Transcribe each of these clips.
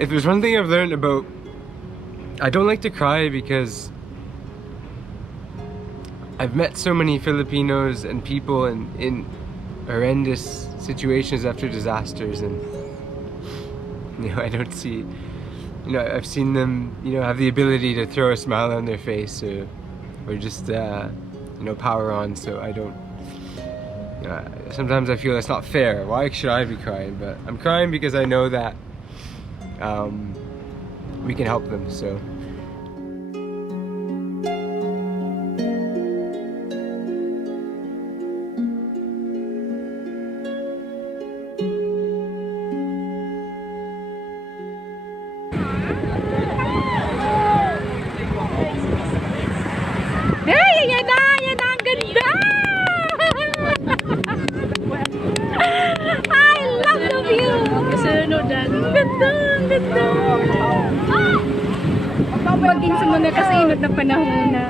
if there's one thing I've learned about, I don't like to cry because I've met so many Filipinos and people in horrendous situations after disasters, and I don't see, I've seen them, have the ability to throw a smile on their face or just, power on. So I don't, sometimes I feel it's not fair. Why should I be crying? But I'm crying because I know that we can help them, so. Maging sumunod kasi inod na panahon na.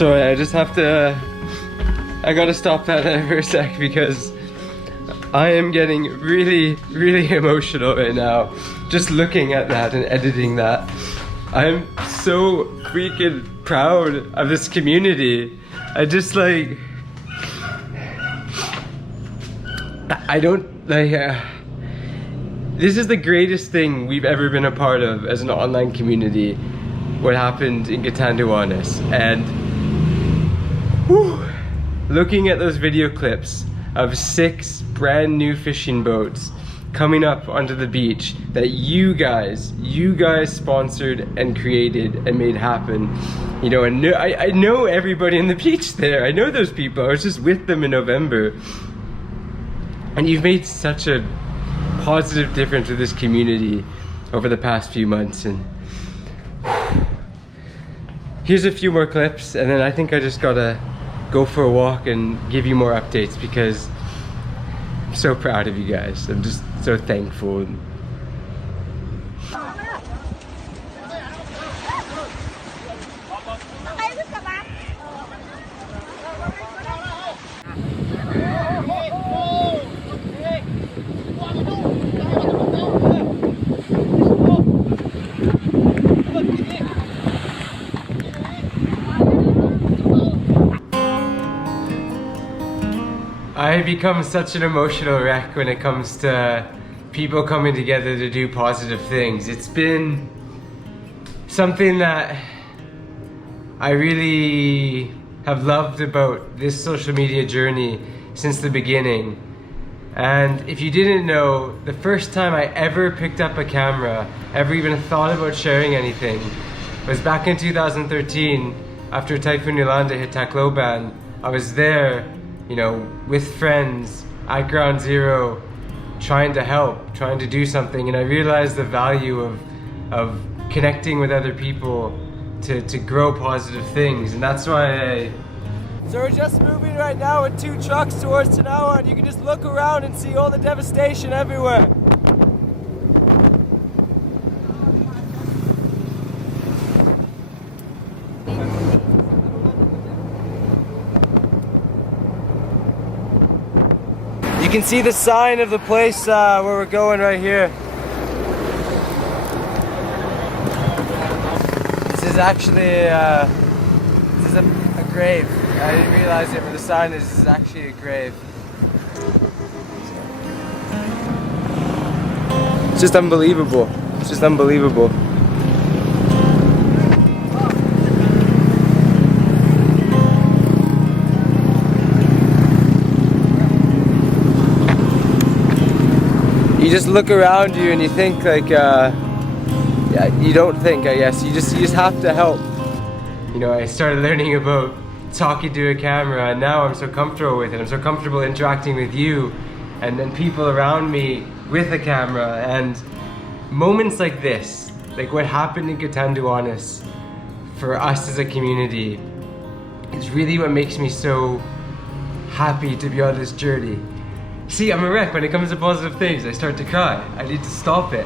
Sorry, I just have to, I gotta stop that for a sec because I am getting really, really emotional right now just looking at that and editing that. I'm so freaking proud of this community. I just like, I don't like, this is the greatest thing we've ever been a part of as an online community, what happened in Catanduanes. And whew, looking at those video clips of 6 brand new fishing boats coming up onto the beach that you guys sponsored and created and made happen. And I know everybody in the beach there. I know those people. I was just with them in November. And you've made such a positive difference with this community over the past few months. And here's a few more clips, and then I think I just gotta go for a walk and give you more updates because I'm so proud of you guys. I'm just so thankful. I become such an emotional wreck when it comes to people coming together to do positive things. It's been something that I really have loved about this social media journey since the beginning. And if you didn't know, the first time I ever picked up a camera, ever even thought about sharing anything, was back in 2013 after Typhoon hit Tacloban. I was there, with friends at Ground Zero, trying to help, trying to do something, and I realized the value of connecting with other people to grow positive things, and that's why So we're just moving right now with 2 trucks towards Tanawa, and you can just look around and see all the devastation everywhere. You can see the sign of the place where we're going right here. This is actually a grave. I didn't realize it, but the sign is actually a grave. It's just unbelievable. It's just unbelievable. You just look around you and you think like, yeah, you don't think, I guess. You just have to help. You know, I started learning about talking to a camera, and now I'm so comfortable with it. I'm so comfortable interacting with you and people around me with a camera. And moments like this, like what happened in Catanduanes, for us as a community, is really what makes me so happy to be on this journey. See, I'm a wreck when it comes to positive things. I start to cry. I need to stop it.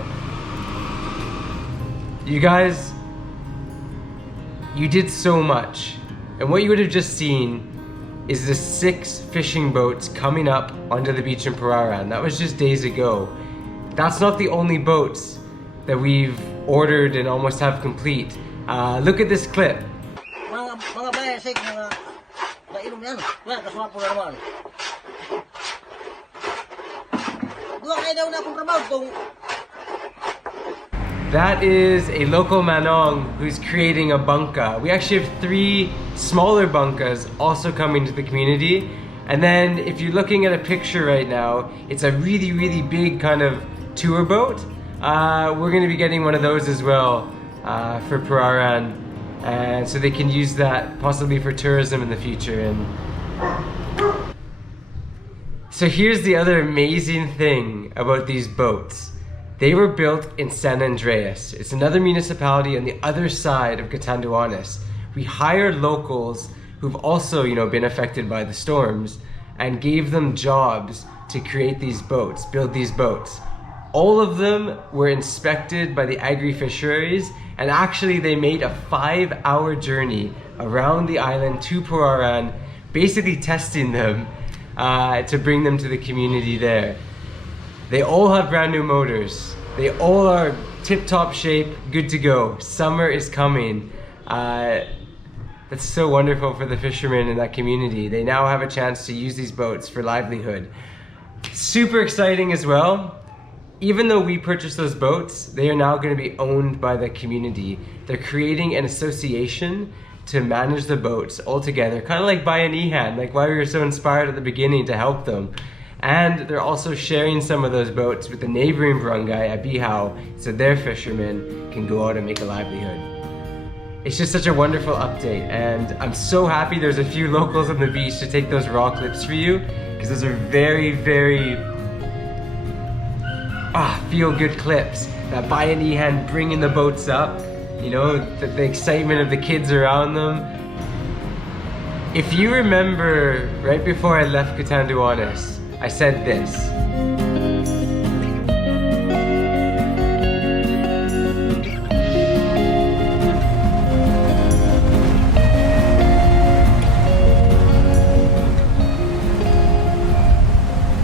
You guys, you did so much. And what you would have just seen is the 6 fishing boats coming up onto the beach in Pararan. That was just days ago. That's not the only boats that we've ordered and almost have complete. Look at this clip. That is a local manong who's creating a bunka. We actually have 3 smaller bunkas also coming to the community. And then if you're looking at a picture right now, it's a really, really big kind of tour boat. We're gonna be getting one of those as well for Pararan. And so they can use that possibly for tourism in the future. And so here's the other amazing thing about these boats. They were built in San Andreas. It's another municipality on the other side of Catanduanes. We hired locals who've also, you know, been affected by the storms and gave them jobs to create these boats, build these boats. All of them were inspected by the agri-fisheries, and actually they made a 5-hour journey around the island to Pararan, basically testing them to bring them to the community there. They all have brand new motors. They all are tip-top shape, good to go. Summer is coming. That's so wonderful for the fishermen in that community. They now have a chance to use these boats for livelihood. Super exciting as well. Even though we purchased those boats, they are now going to be owned by the community. They're creating an association to manage the boats all together, kind of like Bayanihan, like why we were so inspired at the beginning to help them. And they're also sharing some of those boats with the neighboring barangay at Bihao, so their fishermen can go out and make a livelihood. It's just such a wonderful update, and I'm so happy there's a few locals on the beach to take those raw clips for you, because those are very, very feel-good clips. That Bayanihan bringing the boats up, you know, the excitement of the kids around them. If you remember, right before I left Catanduanes, I said this.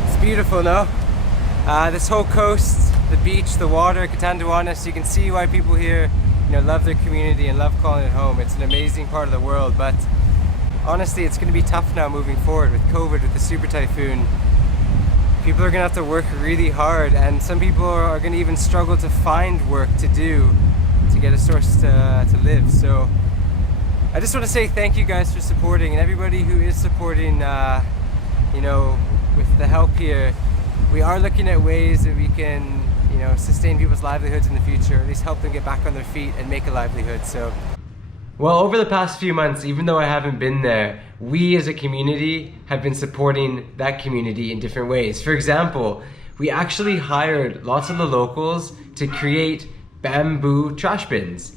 It's beautiful, no? This whole coast, the beach, the water, Catanduanes, you can see why people here, you know, love their community and love calling it home. It's an amazing part of the world, but honestly, it's going to be tough now moving forward with COVID, with the super typhoon. People are going to have to work really hard, and some people are going to even struggle to find work to do to get a source to live. So I just want to say thank you guys for supporting, and everybody who is supporting, you know, with the help here. We are looking at ways that we can, you know, sustain people's livelihoods in the future, or at least help them get back on their feet and make a livelihood. So, well, over the past few months, even though I haven't been there, we as a community have been supporting that community in different ways. For example, we actually hired lots of the locals to create bamboo trash bins.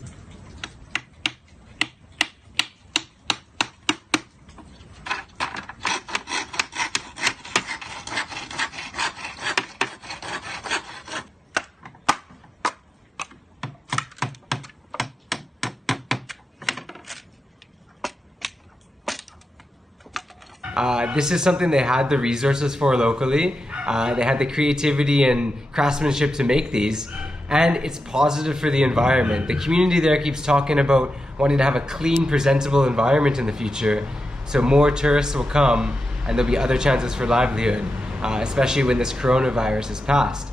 This is something they had the resources for locally. They had the creativity and craftsmanship to make these, and it's positive for the environment. The community there keeps talking about wanting to have a clean, presentable environment in the future, so more tourists will come and there'll be other chances for livelihood, especially when this coronavirus has passed.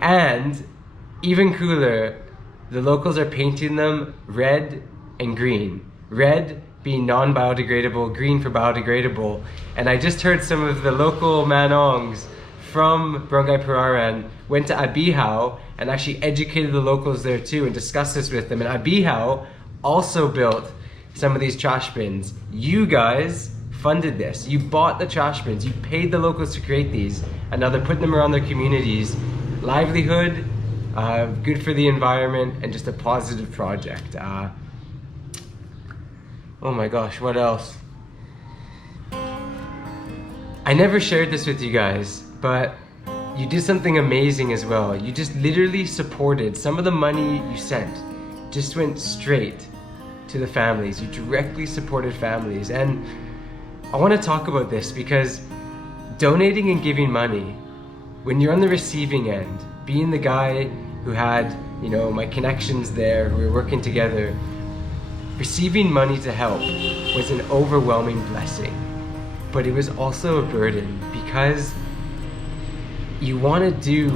And even cooler, the locals are painting them red and green. Red being non-biodegradable, green for biodegradable. And I just heard some of the local manongs from Barangay Pararan went to Abihao and actually educated the locals there too and discussed this with them. And Abihao also built some of these trash bins. You guys funded this. You bought the trash bins. You paid the locals to create these, and now they're putting them around their communities. Livelihood, good for the environment, and just a positive project. Oh my gosh, what else? I never shared this with you guys, but you did something amazing as well. You just literally supported. Some of the money you sent just went straight to the families. You directly supported families. And I want to talk about this because donating and giving money, when you're on the receiving end, being the guy who had, you know, my connections there, who were working together, receiving money to help was an overwhelming blessing. But it was also a burden because you want to do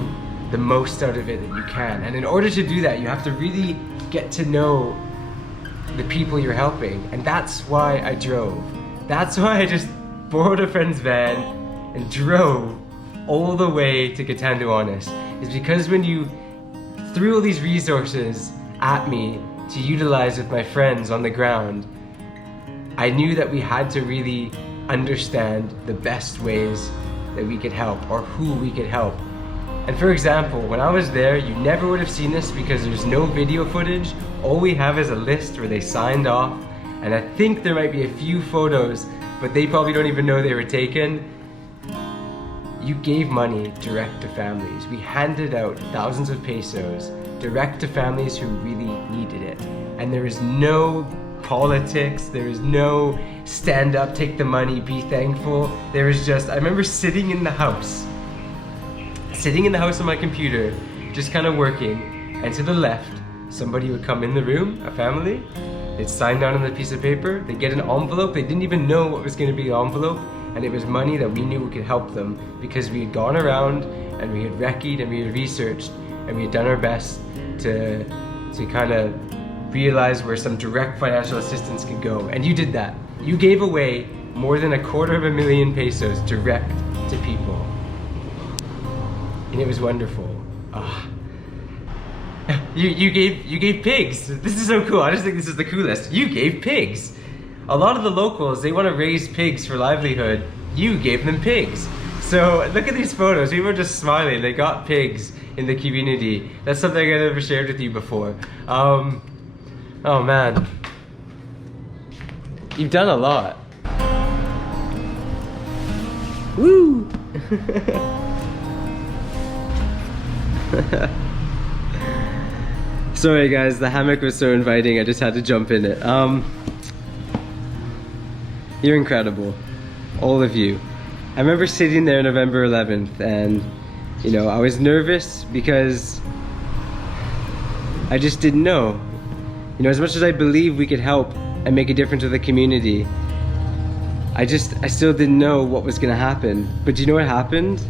the most out of it that you can. And in order to do that, you have to really get to know the people you're helping. And that's why I drove. That's why I just borrowed a friend's van and drove all the way to Catanduanes. Is because when you threw all these resources at me to utilize with my friends on the ground, I knew that we had to really understand the best ways that we could help or who we could help. And for example, when I was there, you never would have seen this because there's no video footage. All we have is a list where they signed off, and I think there might be a few photos, but they probably don't even know they were taken. You gave money direct to families. We handed out thousands of pesos direct to families who really needed it. And there is no politics, there is no stand up, take the money, be thankful. There is just, I remember sitting in the house on my computer, just kind of working, and to the left, somebody would come in the room, a family, they'd sign down on a piece of paper, they'd get an envelope, they didn't even know what was going to be the envelope, and it was money that we knew we could help them because we had gone around and we had recce'd and we had researched and we had done our best to kind of realize where some direct financial assistance could go. And you did that. You gave away more than 250,000 pesos direct to people. And it was wonderful. You gave pigs. This is so cool. I just think this is the coolest. You gave pigs. A lot of the locals, they want to raise pigs for livelihood. You gave them pigs. So look at these photos. People are just smiling. They got pigs in the community. That's something I never shared with you before. Oh man. You've done a lot. Woo! Sorry guys, the hammock was so inviting, I just had to jump in it. You're incredible, all of you. I remember sitting there November 11th and, you know, I was nervous because I just didn't know. You know, as much as I believe we could help and make a difference with the community, I still didn't know what was gonna happen. But do you know what happened?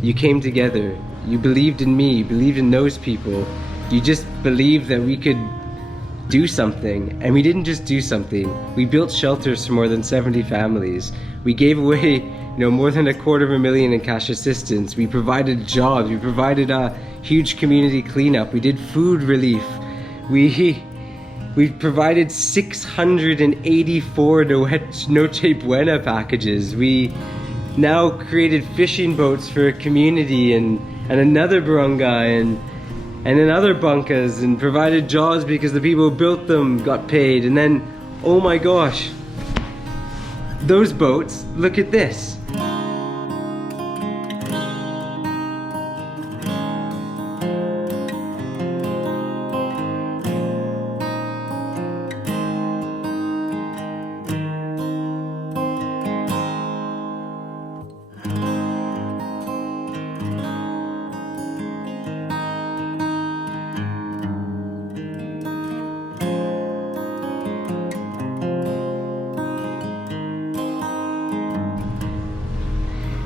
You came together. You believed in me, you believed in those people. You just believed that we could do something. And we didn't just do something. We built shelters for more than 70 families. We gave away, you know, more than 250,000 in cash assistance. We provided jobs. We provided a huge community cleanup. We did food relief. We provided 684 Noche Buena packages. We now created fishing boats for a community and another barangay and in other bunkas, and provided jobs because the people who built them got paid. And then, oh my gosh, those boats, look at this.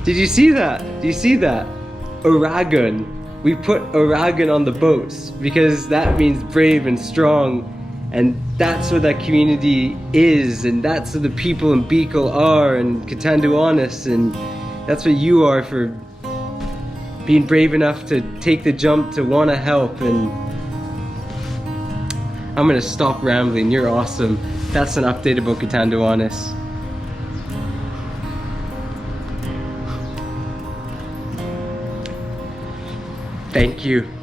Did you see that? Do you see that? Aragon. We put Aragon on the boats because that means brave and strong, and that's what that community is, and that's what the people in Bicol are, and Catanduanes, and that's what you are for being brave enough to take the jump to want to help. And I'm gonna stop rambling. You're awesome. That's an update about Catanduanes. Thank you.